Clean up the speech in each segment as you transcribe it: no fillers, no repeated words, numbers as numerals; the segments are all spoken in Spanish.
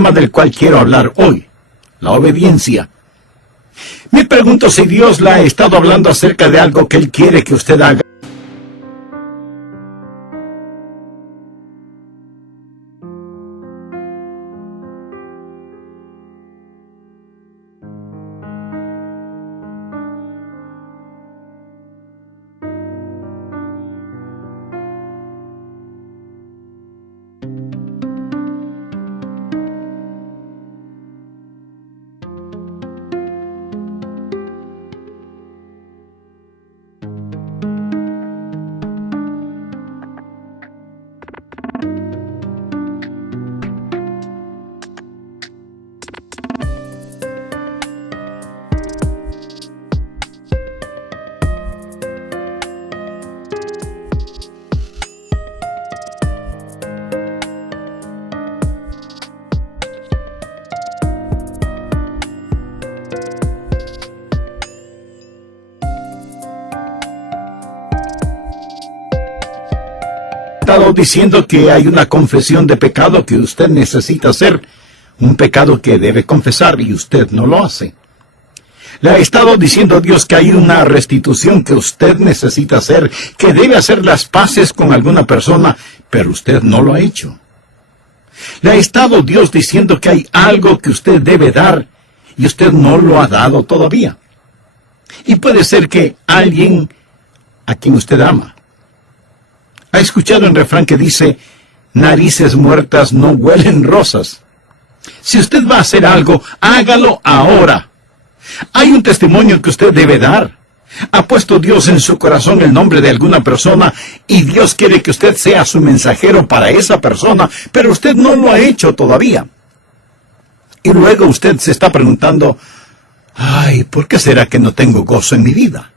tema del cual quiero hablar hoy, la obediencia. Me pregunto si Dios le ha estado hablando acerca de algo que Él quiere que usted haga. Diciendo que hay una confesión de pecado que usted necesita hacer, un pecado que debe confesar y usted no lo hace. Le ha estado diciendo a Dios que hay una restitución que usted necesita hacer, que debe hacer las paces con alguna persona, pero usted no lo ha hecho. Le ha estado Dios diciendo que hay algo que usted debe dar y usted no lo ha dado todavía. Y puede ser que alguien a quien usted ama. ¿Ha escuchado el refrán que dice, narices muertas no huelen rosas? Si usted va a hacer algo, hágalo ahora. Hay un testimonio que usted debe dar. Ha puesto Dios en su corazón el nombre de alguna persona y Dios quiere que usted sea su mensajero para esa persona, pero usted no lo ha hecho todavía. Y luego usted se está preguntando, ay, ¿por qué será que no tengo gozo en mi vida?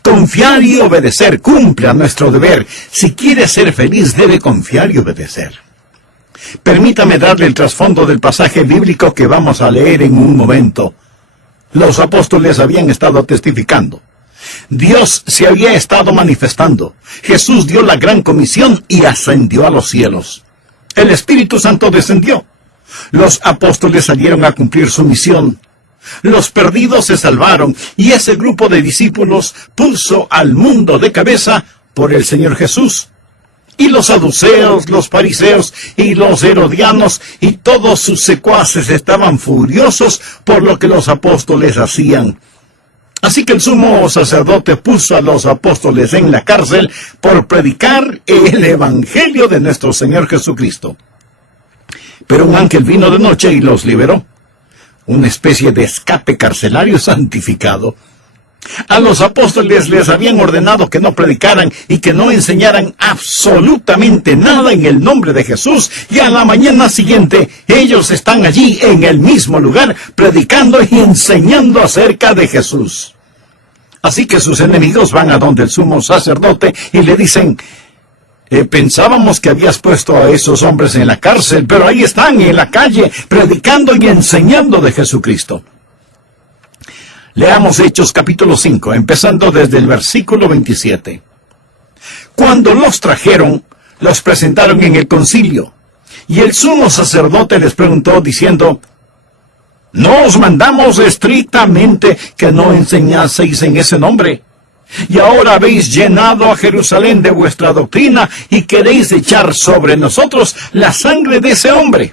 Confiar y obedecer, cumpla nuestro deber. Si quiere ser feliz, debe confiar y obedecer. Permítame darle el trasfondo del pasaje bíblico que vamos a leer en un momento. Los apóstoles habían estado testificando. Dios se había estado manifestando. Jesús dio la gran comisión y ascendió a los cielos. El Espíritu Santo descendió. Los apóstoles salieron a cumplir su misión. Los perdidos se salvaron y ese grupo de discípulos puso al mundo de cabeza por el Señor Jesús. Y los saduceos, los fariseos y los herodianos y todos sus secuaces estaban furiosos por lo que los apóstoles hacían. Así que el sumo sacerdote puso a los apóstoles en la cárcel por predicar el evangelio de nuestro Señor Jesucristo. Pero un ángel vino de noche y los liberó. Una especie de escape carcelario santificado. A los apóstoles les habían ordenado que no predicaran y que no enseñaran absolutamente nada en el nombre de Jesús, y a la mañana siguiente ellos están allí en el mismo lugar predicando y enseñando acerca de Jesús. Así que sus enemigos van a donde el sumo sacerdote y le dicen, pensábamos que habías puesto a esos hombres en la cárcel, pero ahí están en la calle predicando y enseñando de Jesucristo. Leamos Hechos capítulo 5, empezando desde el versículo 27. Cuando los trajeron, los presentaron en el concilio, y el sumo sacerdote les preguntó diciendo, ¿no os mandamos estrictamente que no enseñaseis en ese nombre? Y ahora habéis llenado a Jerusalén de vuestra doctrina y queréis echar sobre nosotros la sangre de ese hombre.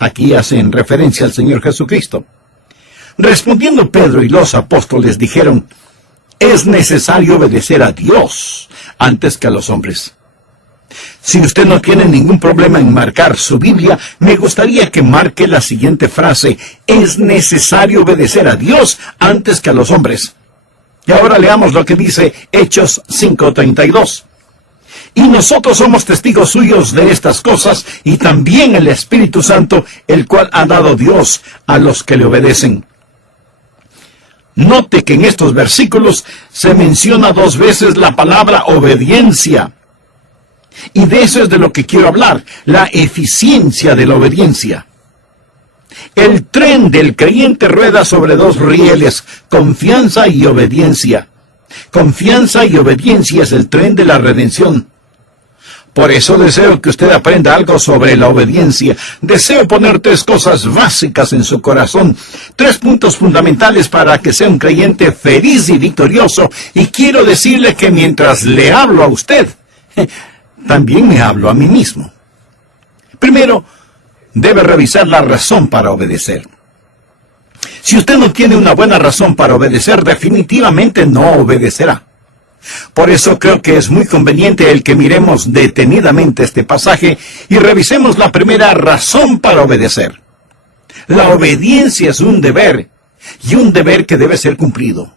Aquí hacen referencia al Señor Jesucristo. Respondiendo Pedro y los apóstoles dijeron, es necesario obedecer a Dios antes que a los hombres. Si usted no tiene ningún problema en marcar su Biblia, me gustaría que marque la siguiente frase, es necesario obedecer a Dios antes que a los hombres. Y ahora leamos lo que dice Hechos 5:32. Y nosotros somos testigos suyos de estas cosas, y también el Espíritu Santo, el cual ha dado Dios a los que le obedecen. Note que en estos versículos se menciona 2 veces la palabra obediencia. Y de eso es de lo que quiero hablar, la eficiencia de la obediencia. El tren del creyente rueda sobre 2 rieles, confianza y obediencia. Confianza y obediencia es el tren de la redención. Por eso deseo que usted aprenda algo sobre la obediencia. Deseo poner 3 cosas básicas en su corazón, 3 puntos fundamentales para que sea un creyente feliz y victorioso. Y quiero decirle que mientras le hablo a usted, también me hablo a mí mismo. Primero, debe revisar la razón para obedecer. Si usted no tiene una buena razón para obedecer, definitivamente no obedecerá. Por eso creo que es muy conveniente el que miremos detenidamente este pasaje y revisemos la primera razón para obedecer. La obediencia es un deber, y un deber que debe ser cumplido.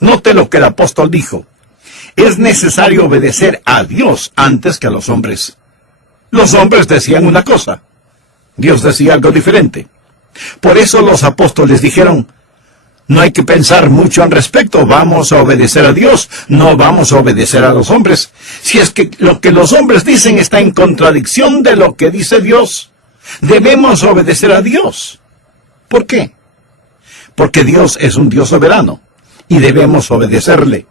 Note lo que el apóstol dijo. Es necesario obedecer a Dios antes que a los hombres. Los hombres decían una cosa, Dios decía algo diferente. Por eso los apóstoles dijeron, no hay que pensar mucho al respecto, vamos a obedecer a Dios, no vamos a obedecer a los hombres. Si es que lo que los hombres dicen está en contradicción de lo que dice Dios, debemos obedecer a Dios. ¿Por qué? Porque Dios es un Dios soberano y debemos obedecerle.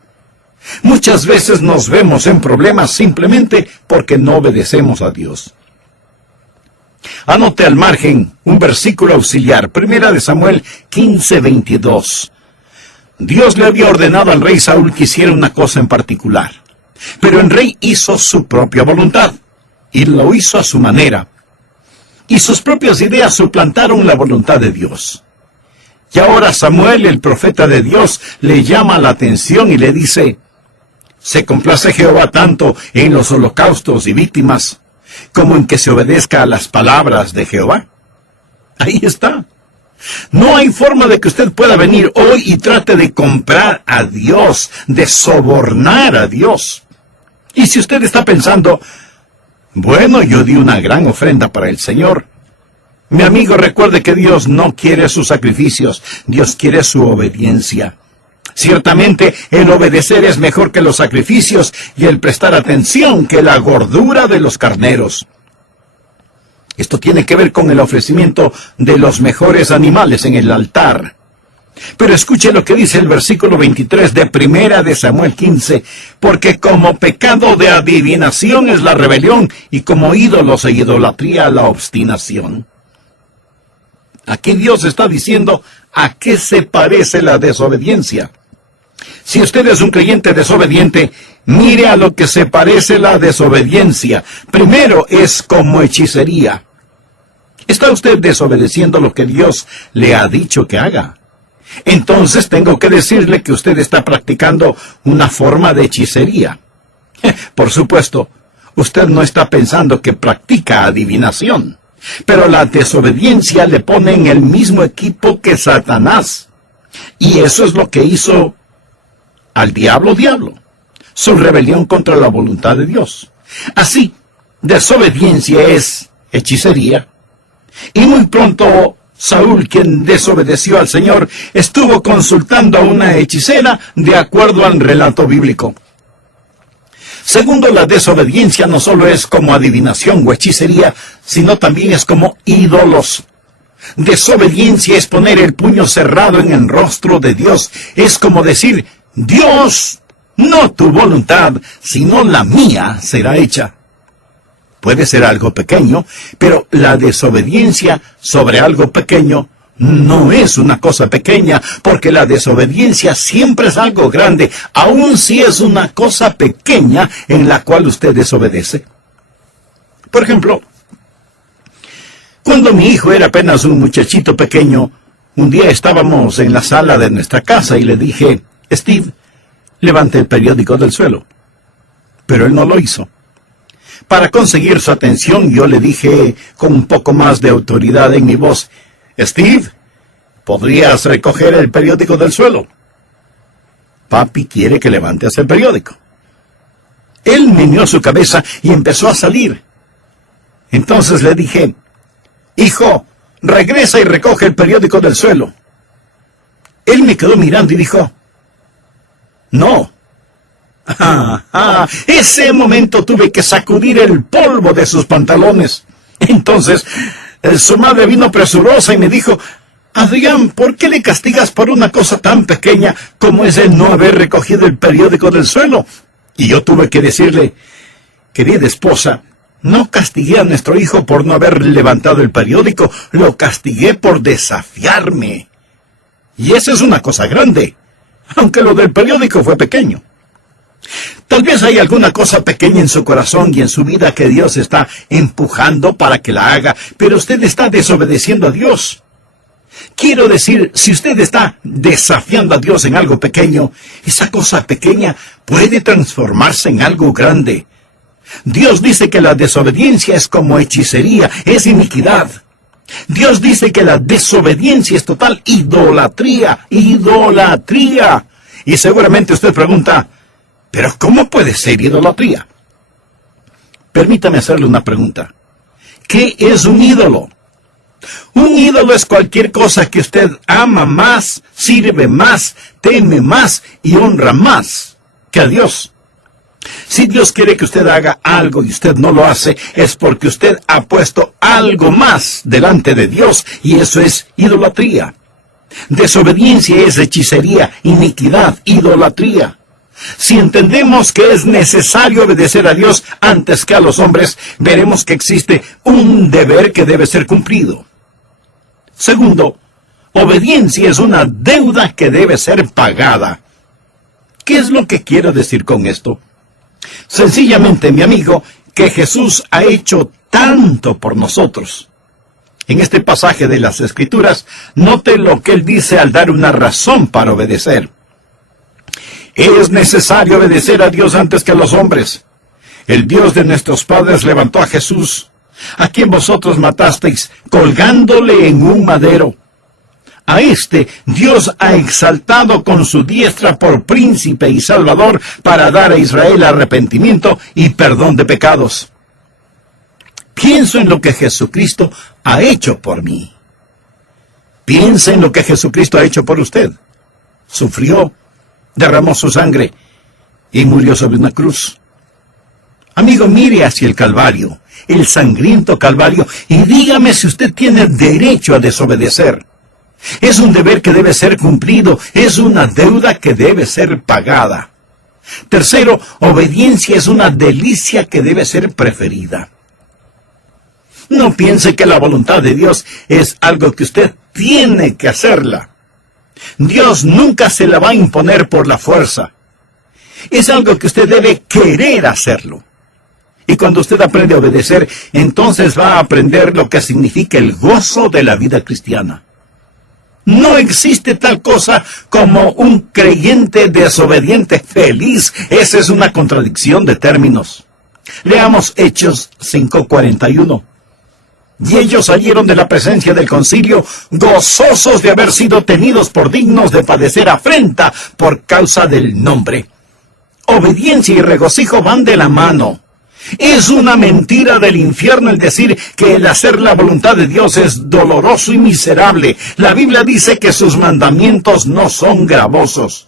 Muchas veces nos vemos en problemas simplemente porque no obedecemos a Dios. Anote al margen un versículo auxiliar, 1 Samuel 15:22. Dios le había ordenado al rey Saúl que hiciera una cosa en particular, pero el rey hizo su propia voluntad, y lo hizo a su manera, y sus propias ideas suplantaron la voluntad de Dios. Y ahora Samuel, el profeta de Dios, le llama la atención y le dice, ¿se complace Jehová tanto en los holocaustos y víctimas como en que se obedezca a las palabras de Jehová? Ahí está. No hay forma de que usted pueda venir hoy y trate de comprar a Dios, de sobornar a Dios. Y si usted está pensando, bueno, yo di una gran ofrenda para el Señor. Mi amigo, recuerde que Dios no quiere sus sacrificios, Dios quiere su obediencia. Ciertamente, el obedecer es mejor que los sacrificios y el prestar atención que la gordura de los carneros. Esto tiene que ver con el ofrecimiento de los mejores animales en el altar. Pero escuche lo que dice el versículo 23 de 1 Samuel 15, porque como pecado de adivinación es la rebelión y como ídolos e idolatría la obstinación. Aquí Dios está diciendo a qué se parece la desobediencia. Si usted es un creyente desobediente, mire a lo que se parece la desobediencia. Primero, es como hechicería. ¿Está usted desobedeciendo lo que Dios le ha dicho que haga? Entonces tengo que decirle que usted está practicando una forma de hechicería. Por supuesto, usted no está pensando que practica adivinación. Pero la desobediencia le pone en el mismo equipo que Satanás. Y eso es lo que hizo al diablo, su rebelión contra la voluntad de Dios. Así, desobediencia es hechicería. Y muy pronto, Saúl, quien desobedeció al Señor, estuvo consultando a una hechicera de acuerdo al relato bíblico. Segundo, la desobediencia no solo es como adivinación o hechicería, sino también es como ídolos. Desobediencia es poner el puño cerrado en el rostro de Dios. Es como decir, Dios, no tu voluntad, sino la mía será hecha. Puede ser algo pequeño, pero la desobediencia sobre algo pequeño no es una cosa pequeña, porque la desobediencia siempre es algo grande, aun si es una cosa pequeña en la cual usted desobedece. Por ejemplo, cuando mi hijo era apenas un muchachito pequeño, un día estábamos en la sala de nuestra casa y le dije, Steve, levante el periódico del suelo. Pero él no lo hizo. Para conseguir su atención, yo le dije con un poco más de autoridad en mi voz, Steve, ¿podrías recoger el periódico del suelo? Papi quiere que levantes el periódico. Él meneó su cabeza y empezó a salir. Entonces le dije, hijo, regresa y recoge el periódico del suelo. Él me quedó mirando y dijo, no. Ese momento tuve que sacudir el polvo de sus pantalones. Entonces, su madre vino presurosa y me dijo, Adrián, ¿por qué le castigas por una cosa tan pequeña como es el no haber recogido el periódico del suelo? Y yo tuve que decirle, Querida esposa, no castigué a nuestro hijo por no haber levantado el periódico, lo castigué por desafiarme. Y esa es una cosa grande, aunque lo del periódico fue pequeño. Tal vez hay alguna cosa pequeña en su corazón y en su vida que Dios está empujando para que la haga, pero usted está desobedeciendo a Dios. Quiero decir, si usted está desafiando a Dios en algo pequeño, esa cosa pequeña puede transformarse en algo grande. Dios dice que la desobediencia es como hechicería, es iniquidad. Dios dice que la desobediencia es total idolatría, idolatría. Y seguramente usted pregunta, ¿pero cómo puede ser idolatría? Permítame hacerle una pregunta. ¿Qué es un ídolo? Un ídolo es cualquier cosa que usted ama más, sirve más, teme más y honra más que a Dios. Si Dios quiere que usted haga algo y usted no lo hace, es porque usted ha puesto algo más delante de Dios, y eso es idolatría. Desobediencia es hechicería, iniquidad, idolatría. Si entendemos que es necesario obedecer a Dios antes que a los hombres, veremos que existe un deber que debe ser cumplido. Segundo, obediencia es una deuda que debe ser pagada. ¿Qué es lo que quiero decir con esto? Sencillamente, mi amigo, que Jesús ha hecho tanto por nosotros. En este pasaje de las Escrituras, note lo que Él dice al dar una razón para obedecer. Es necesario obedecer a Dios antes que a los hombres. El Dios de nuestros padres levantó a Jesús, a quien vosotros matasteis, colgándole en un madero. A este Dios ha exaltado con su diestra por príncipe y salvador para dar a Israel arrepentimiento y perdón de pecados. Pienso en lo que Jesucristo ha hecho por mí. Piensa en lo que Jesucristo ha hecho por usted. Sufrió, derramó su sangre y murió sobre una cruz. Amigo, mire hacia el Calvario, el sangriento Calvario, y dígame si usted tiene derecho a desobedecer. Es un deber que debe ser cumplido, es una deuda que debe ser pagada. Tercero, obediencia es una delicia que debe ser preferida. No piense que la voluntad de Dios es algo que usted tiene que hacerla. Dios nunca se la va a imponer por la fuerza. Es algo que usted debe querer hacerlo. Y cuando usted aprende a obedecer, entonces va a aprender lo que significa el gozo de la vida cristiana. No existe tal cosa como un creyente desobediente feliz. Esa es una contradicción de términos. Leamos Hechos 5:41. Y ellos salieron de la presencia del concilio, gozosos de haber sido tenidos por dignos de padecer afrenta por causa del nombre. Obediencia y regocijo van de la mano. Es una mentira del infierno el decir que el hacer la voluntad de Dios es doloroso y miserable. La Biblia dice que sus mandamientos no son gravosos.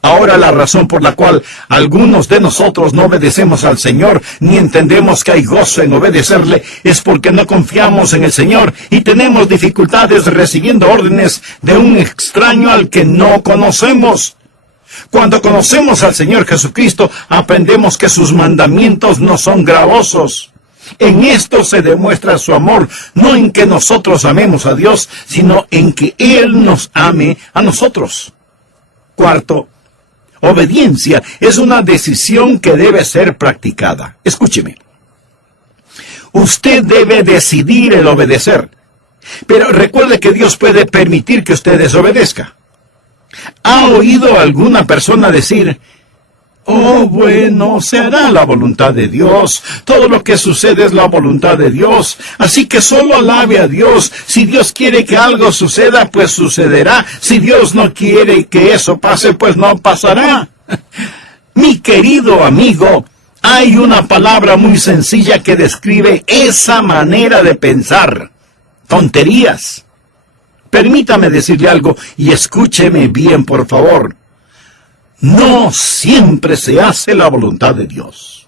Ahora, la razón por la cual algunos de nosotros no obedecemos al Señor, ni entendemos que hay gozo en obedecerle, es porque no confiamos en el Señor y tenemos dificultades recibiendo órdenes de un extraño al que no conocemos. Cuando conocemos al Señor Jesucristo, aprendemos que sus mandamientos no son gravosos. En esto se demuestra su amor, no en que nosotros amemos a Dios, sino en que Él nos ame a nosotros. Cuarto, obediencia es una decisión que debe ser practicada. Escúcheme. Usted debe decidir el obedecer. Pero recuerde que Dios puede permitir que usted desobedezca. ¿Ha oído alguna persona decir, oh, bueno, se hará la voluntad de Dios, todo lo que sucede es la voluntad de Dios, así que solo alabe a Dios, si Dios quiere que algo suceda, pues sucederá, si Dios no quiere que eso pase, pues no pasará? Mi querido amigo, hay una palabra muy sencilla que describe esa manera de pensar: tonterías. Permítame decirle algo y escúcheme bien, por favor. No siempre se hace la voluntad de Dios.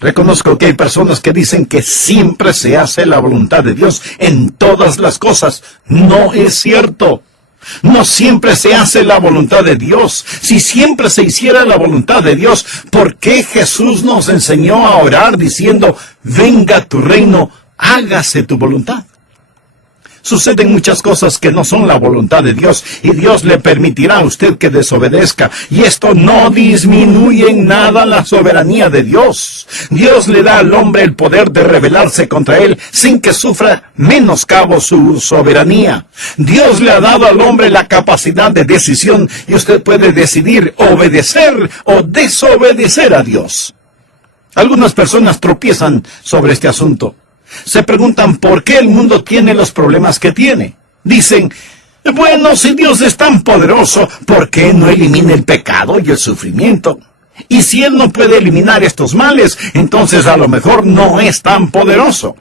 Reconozco que hay personas que dicen que siempre se hace la voluntad de Dios en todas las cosas. No es cierto. No siempre se hace la voluntad de Dios. Si siempre se hiciera la voluntad de Dios, ¿por qué Jesús nos enseñó a orar diciendo, venga tu reino, hágase tu voluntad? Suceden muchas cosas que no son la voluntad de Dios, y Dios le permitirá a usted que desobedezca, y esto no disminuye en nada la soberanía de Dios. Dios le da al hombre el poder de rebelarse contra él sin que sufra menoscabo su soberanía. Dios le ha dado al hombre la capacidad de decisión, y usted puede decidir obedecer o desobedecer a Dios. Algunas personas tropiezan sobre este asunto. Se preguntan por qué el mundo tiene los problemas que tiene. Dicen, bueno, si Dios es tan poderoso, ¿por qué no elimina el pecado y el sufrimiento? Y si Él no puede eliminar estos males, entonces a lo mejor no es tan poderoso.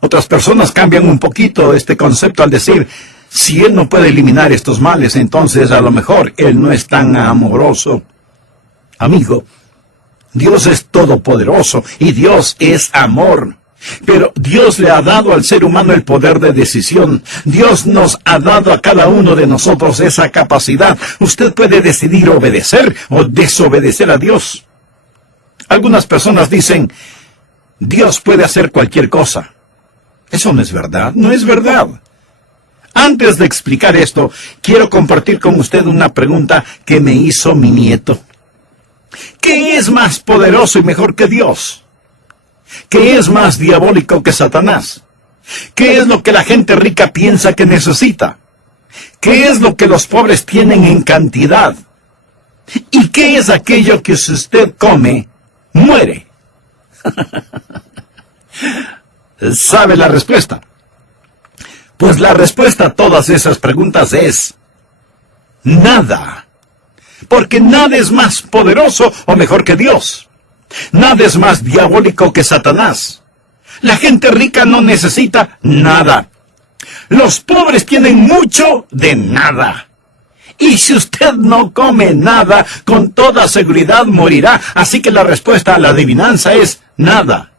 Otras personas cambian un poquito este concepto al decir, si Él no puede eliminar estos males, entonces a lo mejor Él no es tan amoroso. Amigo, Dios es todopoderoso y Dios es amor. Pero Dios le ha dado al ser humano el poder de decisión. Dios nos ha dado a cada uno de nosotros esa capacidad. Usted puede decidir obedecer o desobedecer a Dios. Algunas personas dicen, Dios puede hacer cualquier cosa. Eso no es verdad, no es verdad. Antes de explicar esto, quiero compartir con usted una pregunta que me hizo mi nieto. ¿Qué es más poderoso y mejor que Dios? ¿Qué es más diabólico que Satanás? ¿Qué es lo que la gente rica piensa que necesita? ¿Qué es lo que los pobres tienen en cantidad? ¿Y qué es aquello que si usted come, muere? ¿Sabe la respuesta? Pues la respuesta a todas esas preguntas es nada. Porque nada es más poderoso o mejor que Dios. Nada es más diabólico que Satanás. La gente rica no necesita nada. Los pobres tienen mucho de nada. Y si usted no come nada, con toda seguridad morirá. Así que la respuesta a la adivinanza es nada.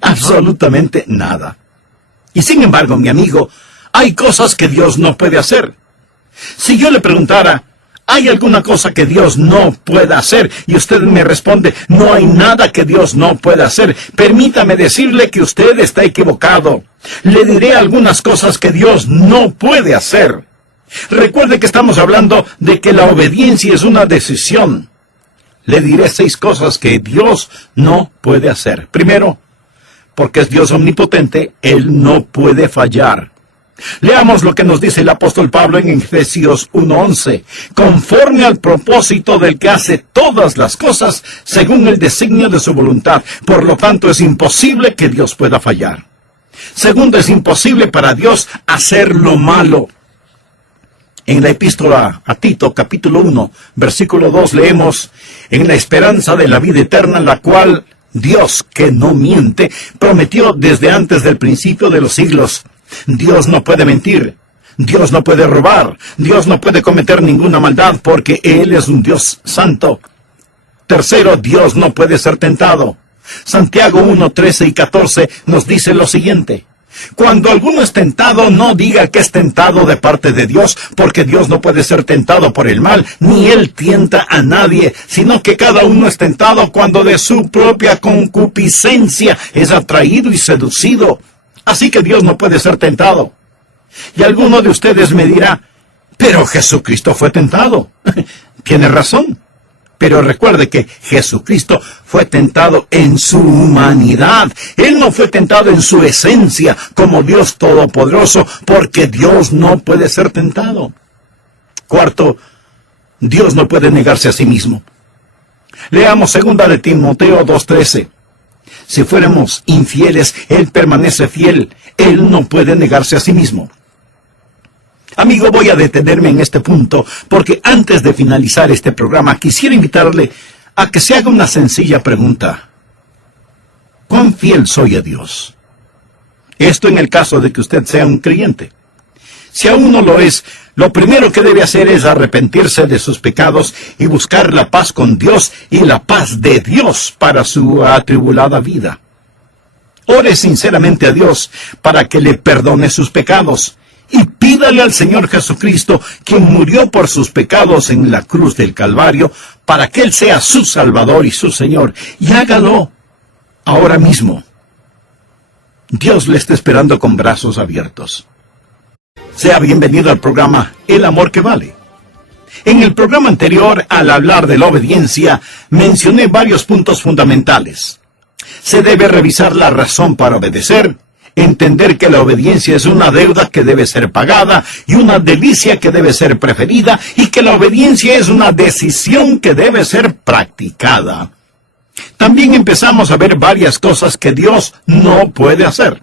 Absolutamente nada. Y sin embargo, mi amigo, hay cosas que Dios no puede hacer. Si yo le preguntara, ¿hay alguna cosa que Dios no pueda hacer? Y usted me responde, no hay nada que Dios no pueda hacer. Permítame decirle que usted está equivocado. Le diré algunas cosas que Dios no puede hacer. Recuerde que estamos hablando de que la obediencia es una decisión. Le diré 6 cosas que Dios no puede hacer. Primero, porque es Dios omnipotente, Él no puede fallar. Leamos lo que nos dice el apóstol Pablo en Efesios 1:11. Conforme al propósito del que hace todas las cosas según el designio de su voluntad. Por lo tanto, es imposible que Dios pueda fallar. Segundo, es imposible para Dios hacer lo malo. En la epístola a Tito, capítulo 1, versículo 2, leemos, en la esperanza de la vida eterna, la cual Dios, que no miente, prometió desde antes del principio de los siglos. Dios no puede mentir, Dios no puede robar, Dios no puede cometer ninguna maldad porque Él es un Dios santo. Tercero, Dios no puede ser tentado. Santiago 1, 13 y 14 nos dice lo siguiente. Cuando alguno es tentado, no diga que es tentado de parte de Dios, porque Dios no puede ser tentado por el mal, ni Él tienta a nadie, sino que cada uno es tentado cuando de su propia concupiscencia es atraído y seducido. Así que Dios no puede ser tentado. Y alguno de ustedes me dirá, pero Jesucristo fue tentado. Tiene razón. Pero recuerde que Jesucristo fue tentado en su humanidad. Él no fue tentado en su esencia como Dios Todopoderoso, porque Dios no puede ser tentado. Cuarto, Dios no puede negarse a sí mismo. Leamos 2 de Timoteo 2:13. Si fuéramos infieles, Él permanece fiel. Él no puede negarse a sí mismo. Amigo, voy a detenerme en este punto, porque antes de finalizar este programa, quisiera invitarle a que se haga una sencilla pregunta. ¿Cuán fiel soy a Dios? Esto en el caso de que usted sea un creyente. Si aún no lo es, lo primero que debe hacer es arrepentirse de sus pecados y buscar la paz con Dios y la paz de Dios para su atribulada vida. Ore sinceramente a Dios para que le perdone sus pecados. Y pídale al Señor Jesucristo, quien murió por sus pecados en la cruz del Calvario, para que Él sea su Salvador y su Señor. Y hágalo ahora mismo. Dios le está esperando con brazos abiertos. Sea bienvenido al programa El Amor que Vale. En el programa anterior, al hablar de la obediencia, mencioné varios puntos fundamentales. Se debe revisar la razón para obedecer, entender que la obediencia es una deuda que debe ser pagada y una delicia que debe ser preferida, y que la obediencia es una decisión que debe ser practicada. También empezamos a ver varias cosas que Dios no puede hacer.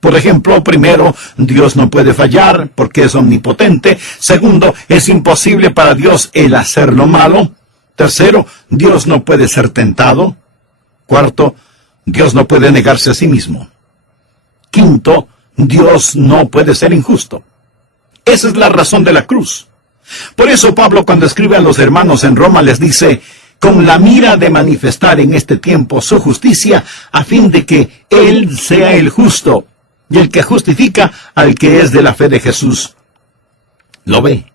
Por ejemplo, primero, Dios no puede fallar porque es omnipotente. Segundo, es imposible para Dios el hacer lo malo. Tercero, Dios no puede ser tentado. Cuarto, Dios no puede negarse a sí mismo. Quinto, Dios no puede ser injusto. Esa es la razón de la cruz. Por eso Pablo, cuando escribe a los hermanos en Roma, les dice: con la mira de manifestar en este tiempo su justicia, a fin de que Él sea el justo y el que justifica al que es de la fe de Jesús. ¿Lo ve?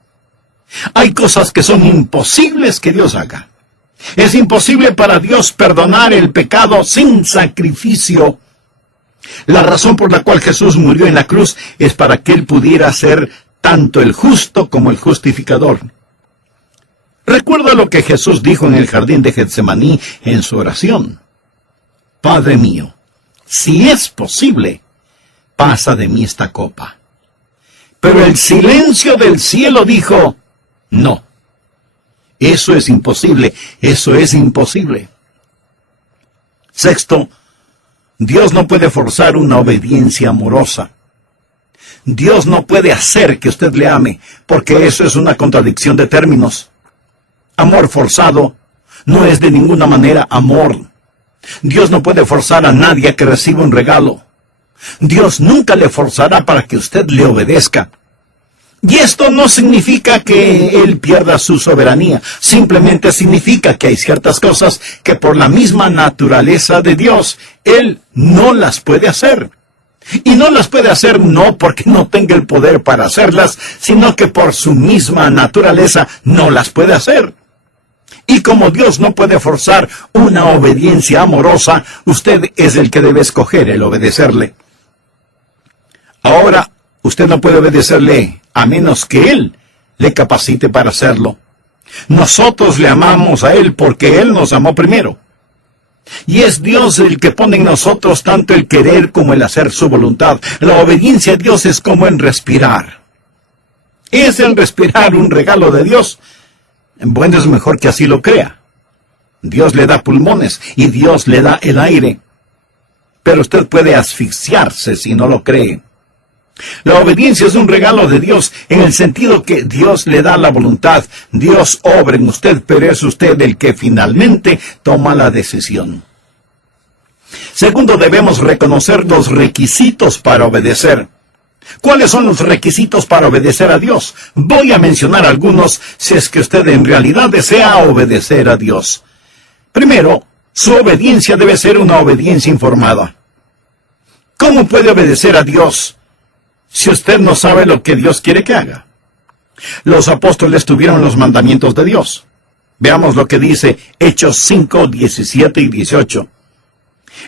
Hay cosas que son imposibles que Dios haga. Es imposible para Dios perdonar el pecado sin sacrificio. La razón por la cual Jesús murió en la cruz es para que Él pudiera ser tanto el justo como el justificador. Recuerda lo que Jesús dijo en el jardín de Getsemaní en su oración: Padre mío, si es posible, pasa de mí esta copa. Pero el silencio del cielo dijo: no. Eso es imposible, eso es imposible. Sexto, Dios no puede forzar una obediencia amorosa. Dios no puede hacer que usted le ame, porque eso es una contradicción de términos. Amor forzado no es de ninguna manera amor. Dios no puede forzar a nadie a que reciba un regalo. Dios nunca le forzará para que usted le obedezca. Y esto no significa que Él pierda su soberanía. Simplemente significa que hay ciertas cosas que por la misma naturaleza de Dios, Él no las puede hacer. Y no las puede hacer no porque no tenga el poder para hacerlas, sino que por su misma naturaleza no las puede hacer. Y como Dios no puede forzar una obediencia amorosa, usted es el que debe escoger el obedecerle. Ahora, usted no puede obedecerle a menos que Él le capacite para hacerlo. Nosotros le amamos a Él porque Él nos amó primero. Y es Dios el que pone en nosotros tanto el querer como el hacer su voluntad. La obediencia a Dios es como en respirar. ¿Es el respirar un regalo de Dios? Bueno, es mejor que así lo crea. Dios le da pulmones y Dios le da el aire. Pero usted puede asfixiarse si no lo cree. La obediencia es un regalo de Dios en el sentido que Dios le da la voluntad. Dios obra en usted, pero es usted el que finalmente toma la decisión. Segundo, debemos reconocer los requisitos para obedecer. ¿Cuáles son los requisitos para obedecer a Dios? Voy a mencionar algunos si es que usted en realidad desea obedecer a Dios. Primero, su obediencia debe ser una obediencia informada. ¿Cómo puede obedecer a Dios si usted no sabe lo que Dios quiere que haga? Los apóstoles tuvieron los mandamientos de Dios. Veamos lo que dice Hechos 5, 17 y 18.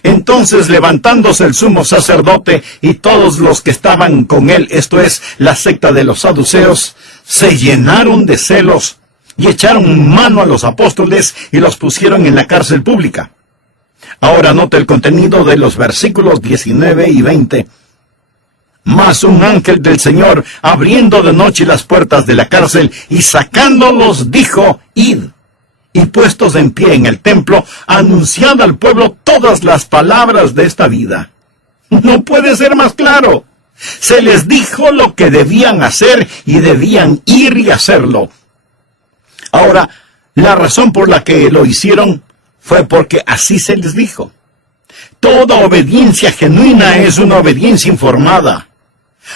Entonces, levantándose el sumo sacerdote y todos los que estaban con él, esto es, la secta de los saduceos, se llenaron de celos y echaron mano a los apóstoles y los pusieron en la cárcel pública. Ahora nota el contenido de los versículos 19 y 20. Mas un ángel del Señor, abriendo de noche las puertas de la cárcel y sacándolos, dijo: id. Y puestos en pie en el templo, anunciad al pueblo todas las palabras de esta vida. No puede ser más claro. Se les dijo lo que debían hacer y debían ir y hacerlo. Ahora, la razón por la que lo hicieron fue porque así se les dijo. Toda obediencia genuina es una obediencia informada.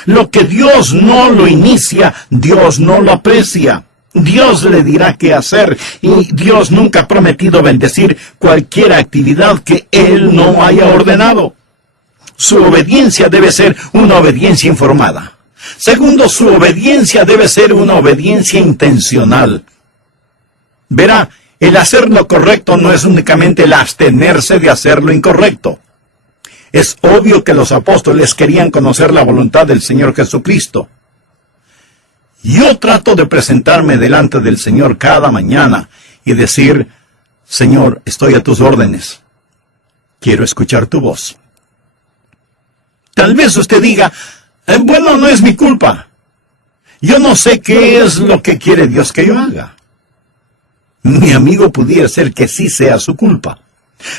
Lo que Dios no lo inicia, Dios no lo aprecia. Dios le dirá qué hacer, y Dios nunca ha prometido bendecir cualquier actividad que Él no haya ordenado. su obediencia debe ser una obediencia informada. Segundo, su obediencia debe ser una obediencia intencional. Verá, el hacer lo correcto no es únicamente el abstenerse de hacer lo incorrecto. Es obvio que los apóstoles querían conocer la voluntad del Señor Jesucristo. Yo trato de presentarme delante del Señor cada mañana y decir: Señor, estoy a tus órdenes. Quiero escuchar tu voz. Tal vez usted diga: bueno, no es mi culpa. Yo no sé qué es lo que quiere Dios que yo haga. Mi amigo, pudiera ser que sí sea su culpa.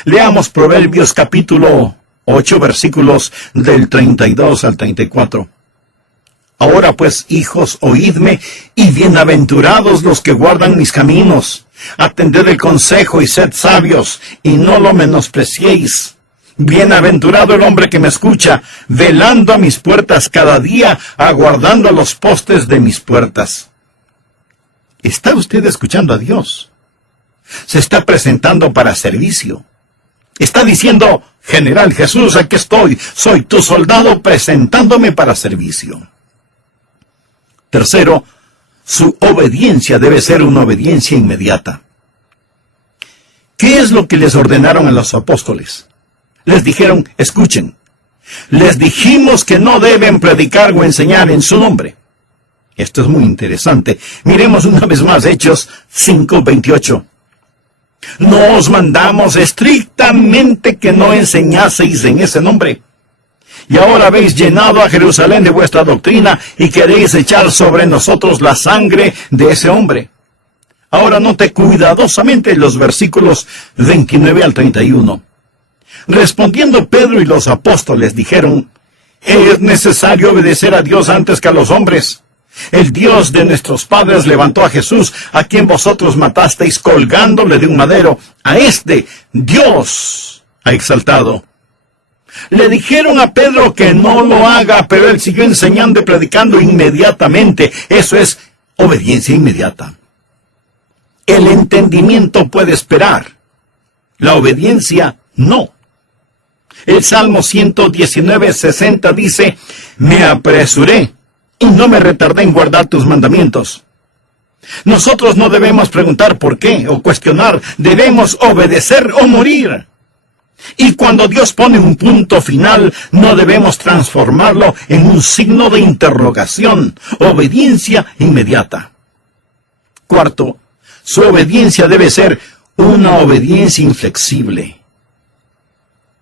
Leamos Proverbios capítulo 8, versículos del 32 al 34. Ahora pues, hijos, oídme, y bienaventurados los que guardan mis caminos. Atended el consejo y sed sabios, y no lo menospreciéis. Bienaventurado el hombre que me escucha, velando a mis puertas cada día, aguardando a los postes de mis puertas. ¿Está usted escuchando a Dios? Se está presentando para servicio. Está diciendo: General Jesús, aquí estoy, soy tu soldado presentándome para servicio. Tercero, su obediencia debe ser una obediencia inmediata. ¿Qué es lo que les ordenaron a los apóstoles? Les dijeron: escuchen, les dijimos que no deben predicar o enseñar en su nombre. Esto es muy interesante. Miremos una vez más Hechos 5:28. No os mandamos estrictamente que no enseñaseis en ese nombre. Y ahora habéis llenado a Jerusalén de vuestra doctrina y queréis echar sobre nosotros la sangre de ese hombre. Ahora note cuidadosamente los versículos 29 al 31. Respondiendo Pedro y los apóstoles dijeron: es necesario obedecer a Dios antes que a los hombres. El Dios de nuestros padres levantó a Jesús, a quien vosotros matasteis colgándole de un madero. A este Dios ha exaltado. Le dijeron a Pedro que no lo haga, pero él siguió enseñando y predicando inmediatamente. Eso es obediencia inmediata. El entendimiento puede esperar. La obediencia no. El Salmo 119:60 dice: me apresuré y no me retardé en guardar tus mandamientos. Nosotros no debemos preguntar por qué o cuestionar, debemos obedecer o morir. Y cuando Dios pone un punto final, no debemos transformarlo en un signo de interrogación. Obediencia inmediata. Cuarto, su obediencia debe ser una obediencia inflexible.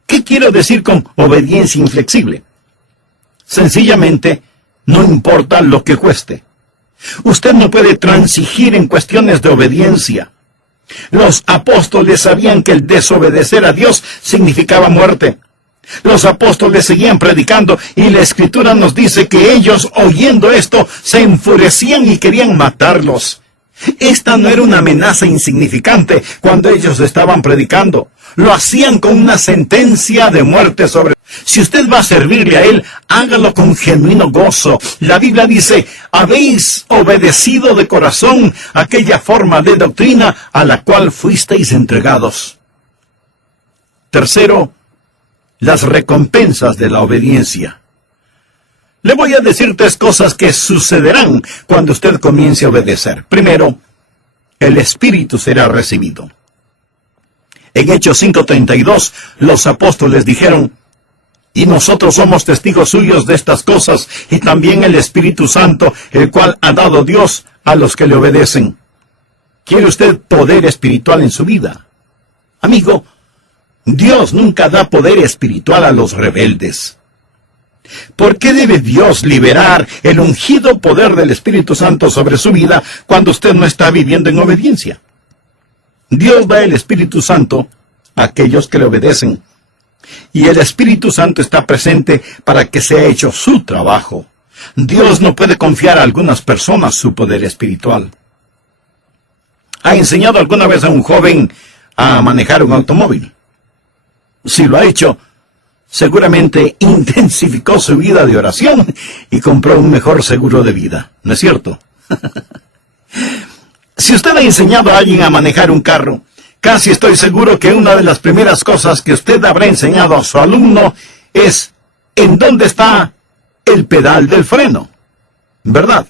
¿Qué quiero decir con obediencia inflexible? Sencillamente, no importa lo que cueste. Usted no puede transigir en cuestiones de obediencia. Los apóstoles sabían que el desobedecer a Dios significaba muerte. Los apóstoles seguían predicando y la Escritura nos dice que ellos, oyendo esto, se enfurecían y querían matarlos. Esta no era una amenaza insignificante cuando ellos estaban predicando. Lo hacían con una sentencia de muerte sobre. Si usted va a servirle a Él, hágalo con genuino gozo. La Biblia dice: habéis obedecido de corazón aquella forma de doctrina a la cual fuisteis entregados. Tercero, las recompensas de la obediencia. Le voy a decir 3 cosas que sucederán cuando usted comience a obedecer. Primero, el Espíritu será recibido. En Hechos 5:32, los apóstoles dijeron: y nosotros somos testigos suyos de estas cosas, y también el Espíritu Santo, el cual ha dado Dios a los que le obedecen. ¿Quiere usted poder espiritual en su vida? Amigo, Dios nunca da poder espiritual a los rebeldes. ¿Por qué debe Dios liberar el ungido poder del Espíritu Santo sobre su vida cuando usted no está viviendo en obediencia? Dios da el Espíritu Santo a aquellos que le obedecen. Y el Espíritu Santo está presente para que sea hecho su trabajo. Dios no puede confiar a algunas personas su poder espiritual. ¿Ha enseñado alguna vez a un joven a manejar un automóvil? Si lo ha hecho, seguramente intensificó su vida de oración y compró un mejor seguro de vida. ¿No es cierto? Si usted ha enseñado a alguien a manejar un carro, casi estoy seguro que una de las primeras cosas que usted habrá enseñado a su alumno es en dónde está el pedal del freno, ¿verdad?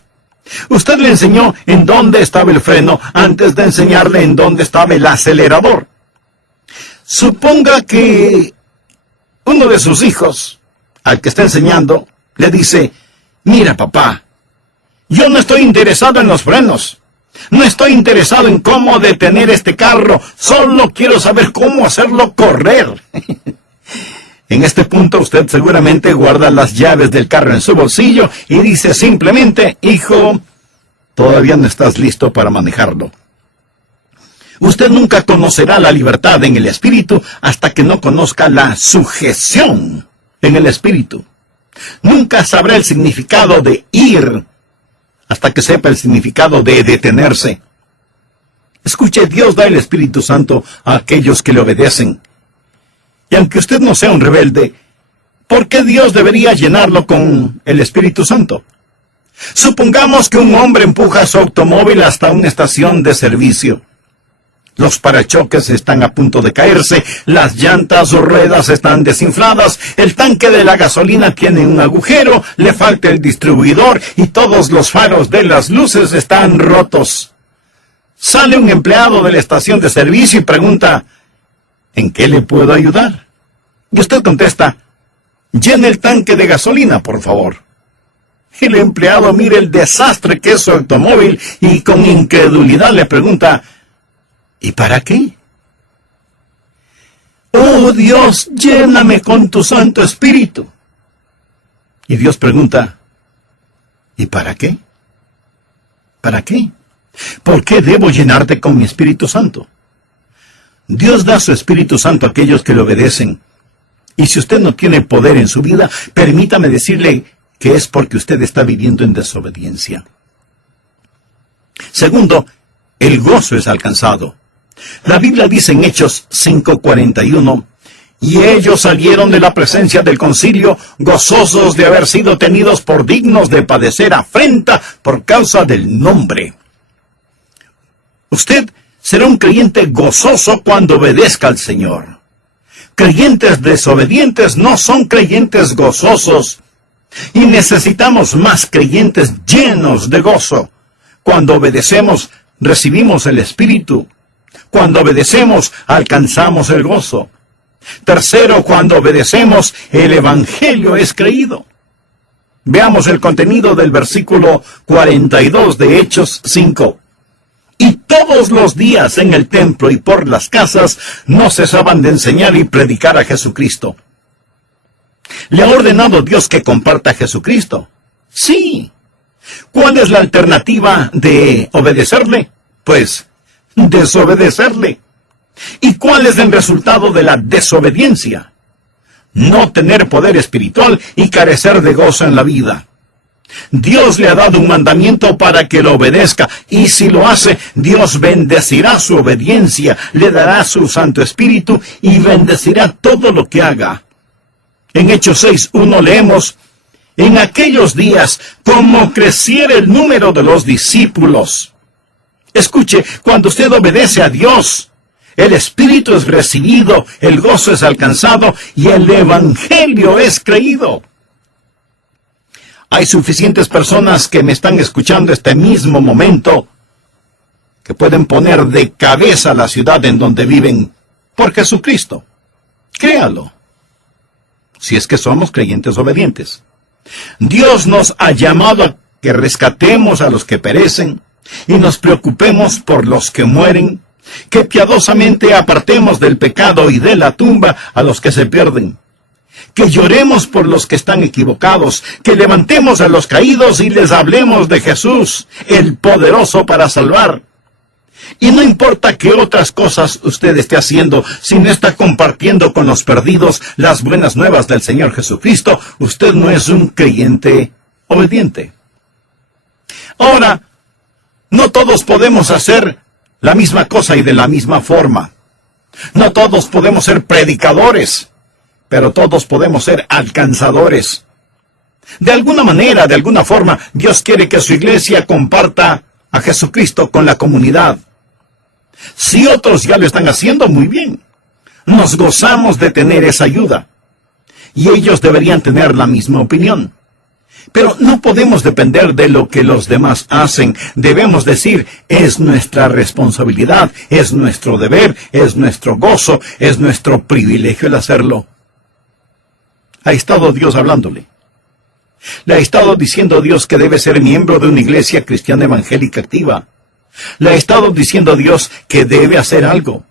Usted le enseñó en dónde estaba el freno antes de enseñarle en dónde estaba el acelerador. Suponga que uno de sus hijos, al que está enseñando, le dice: mira, papá, yo no estoy interesado en los frenos. No estoy interesado en cómo detener este carro. Solo quiero saber cómo hacerlo correr. En este punto usted seguramente guarda las llaves del carro en su bolsillo y dice simplemente: hijo, todavía no estás listo para manejarlo. Usted nunca conocerá la libertad en el espíritu hasta que no conozca la sujeción en el espíritu. Nunca sabrá el significado de ir hasta que sepa el significado de detenerse. Escuche, Dios da el Espíritu Santo a aquellos que le obedecen. Y aunque usted no sea un rebelde, ¿por qué Dios debería llenarlo con el Espíritu Santo? Supongamos que un hombre empuja su automóvil hasta una estación de servicio. Los parachoques están a punto de caerse, las llantas o ruedas están desinfladas, el tanque de la gasolina tiene un agujero, le falta el distribuidor y todos los faros de las luces están rotos. Sale un empleado de la estación de servicio y pregunta: ¿en qué le puedo ayudar? Y usted contesta: llene el tanque de gasolina, por favor. El empleado mira el desastre que es su automóvil y con incredulidad le pregunta: ¿y para qué? Oh Dios, lléname con tu Santo Espíritu. Y Dios pregunta: ¿y para qué? ¿Para qué? ¿Por qué debo llenarte con mi Espíritu Santo? Dios da su Espíritu Santo a aquellos que le obedecen. Y si usted no tiene poder en su vida, permítame decirle que es porque usted está viviendo en desobediencia. Segundo, el gozo es alcanzado. La Biblia dice en Hechos 5:41, y ellos salieron de la presencia del concilio gozosos de haber sido tenidos por dignos de padecer afrenta por causa del nombre. Usted será un creyente gozoso cuando obedezca al Señor. Creyentes desobedientes no son creyentes gozosos. Y necesitamos más creyentes llenos de gozo. Cuando obedecemos, recibimos el Espíritu. Cuando obedecemos, alcanzamos el gozo. Tercero, cuando obedecemos, el Evangelio es creído. Veamos el contenido del versículo 42 de Hechos 5. Y todos los días en el templo y por las casas no cesaban de enseñar y predicar a Jesucristo. ¿Le ha ordenado Dios que comparta a Jesucristo? Sí. ¿Cuál es la alternativa de obedecerle? Pues, desobedecerle. ¿Y cuál es el resultado de la desobediencia? No tener poder espiritual y carecer de gozo en la vida. Dios le ha dado un mandamiento para que lo obedezca, y si lo hace, Dios bendecirá su obediencia, le dará su Santo Espíritu y bendecirá todo lo que haga. En Hechos 6:1 leemos: en aquellos días, como creciera el número de los discípulos. Escuche, cuando usted obedece a Dios, el Espíritu es recibido, el gozo es alcanzado y el Evangelio es creído. Hay suficientes personas que me están escuchando este mismo momento que pueden poner de cabeza la ciudad en donde viven por Jesucristo. Créalo. Si es que somos creyentes obedientes. Dios nos ha llamado a que rescatemos a los que perecen y nos preocupemos por los que mueren, que piadosamente apartemos del pecado y de la tumba a los que se pierden, que lloremos por los que están equivocados, que levantemos a los caídos y les hablemos de Jesús, el poderoso para salvar. Y no importa qué otras cosas usted esté haciendo, si no está compartiendo con los perdidos las buenas nuevas del Señor Jesucristo, usted no es un creyente obediente. Ahora, no todos podemos hacer la misma cosa y de la misma forma. No todos podemos ser predicadores, pero todos podemos ser alcanzadores. De alguna manera, de alguna forma, Dios quiere que su iglesia comparta a Jesucristo con la comunidad. Si otros ya lo están haciendo, muy bien. Nos gozamos de tener esa ayuda. y ellos deberían tener la misma opinión. Pero no podemos depender de lo que los demás hacen. Debemos decir, es nuestra responsabilidad, es nuestro deber, es nuestro gozo, es nuestro privilegio el hacerlo. Ha estado Dios hablándole. Le ha estado diciendo a Dios que debe ser miembro de una iglesia cristiana evangélica activa. Le ha estado diciendo a Dios que debe hacer algo.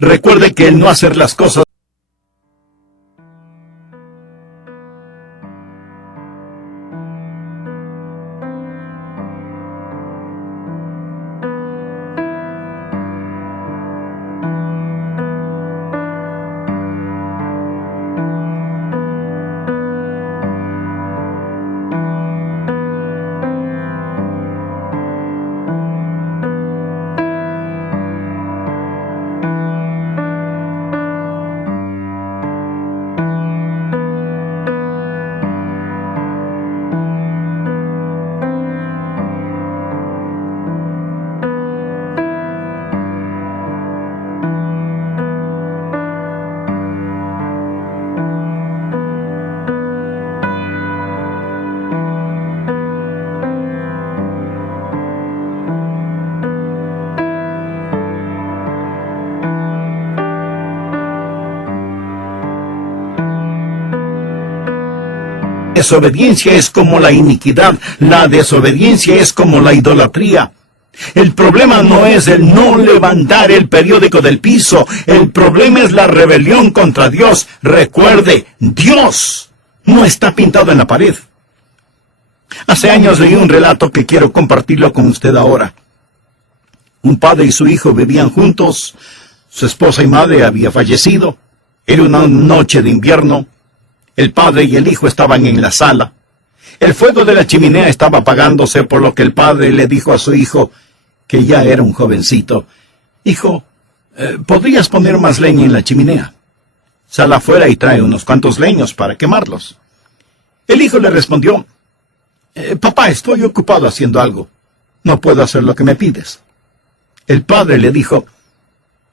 Recuerde que el no hacer las cosas desobediencia es como la iniquidad, la desobediencia es como la idolatría. El problema no es el no levantar el periódico del piso, el problema es la rebelión contra Dios. Recuerde, Dios no está pintado en la pared. Hace años leí un relato que quiero compartirlo con usted ahora. Un padre y su hijo vivían juntos, su esposa y madre había fallecido, era una noche de invierno. El padre y el hijo estaban en la sala. El fuego de la chimenea estaba apagándose, por lo que el padre le dijo a su hijo, que ya era un jovencito, «Hijo, ¿podrías poner más leña en la chimenea? Sal afuera y trae unos cuantos leños para quemarlos». El hijo le respondió, «Papá, estoy ocupado haciendo algo. No puedo hacer lo que me pides». El padre le dijo,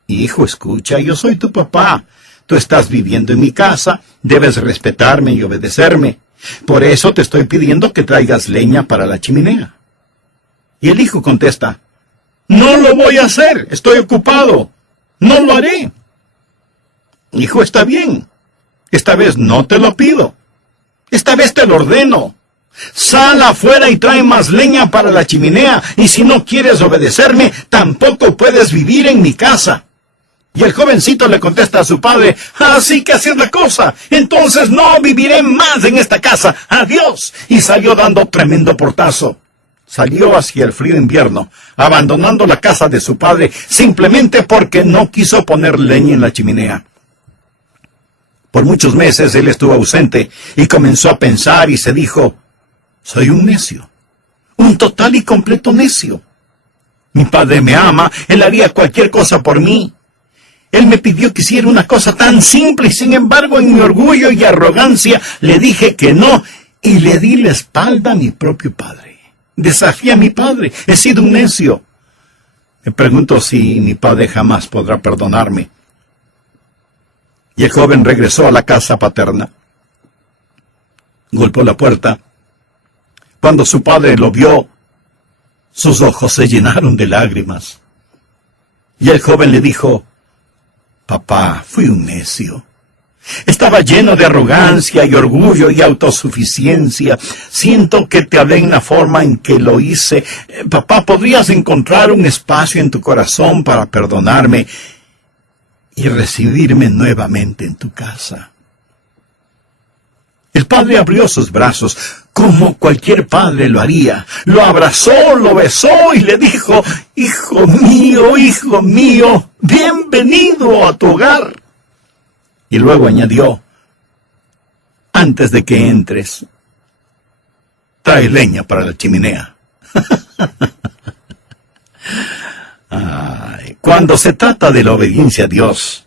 «Hijo, escucha, yo soy tu papá. Tú estás viviendo en mi casa, debes respetarme y obedecerme. Por eso te estoy pidiendo que traigas leña para la chimenea». Y el hijo contesta, «No lo voy a hacer, estoy ocupado, no lo haré». «Hijo, está bien, esta vez no te lo pido, esta vez te lo ordeno. Sal afuera y trae más leña para la chimenea, y si no quieres obedecerme, tampoco puedes vivir en mi casa». Y el jovencito le contesta a su padre, «Así que así es la cosa, entonces no viviré más en esta casa, adiós». Y salió dando tremendo portazo. Salió hacia el frío invierno, abandonando la casa de su padre, simplemente porque no quiso poner leña en la chimenea. Por muchos meses él estuvo ausente, y comenzó a pensar y se dijo, «Soy un necio, un total y completo necio. Mi padre me ama, él haría cualquier cosa por mí. Él me pidió que hiciera una cosa tan simple y sin embargo en mi orgullo y arrogancia le dije que no y le di la espalda a mi propio padre. Desafié a mi padre, he sido un necio. Me pregunto si mi padre jamás podrá perdonarme». Y el joven regresó a la casa paterna. Golpeó la puerta. Cuando su padre lo vio, sus ojos se llenaron de lágrimas. Y el joven le dijo, «Papá, fui un necio. Estaba lleno de arrogancia y orgullo y autosuficiencia. Siento que te hablé en la forma en que lo hice. Papá, ¿podrías encontrar un espacio en tu corazón para perdonarme y recibirme nuevamente en tu casa?» El padre abrió sus brazos, como cualquier padre lo haría. Lo abrazó, lo besó y le dijo, hijo mío, bienvenido a tu hogar». Y luego añadió, «Antes de que entres, trae leña para la chimenea». Ay, cuando se trata de la obediencia a Dios,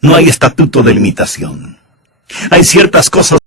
no hay estatuto de limitación. Hay ciertas cosas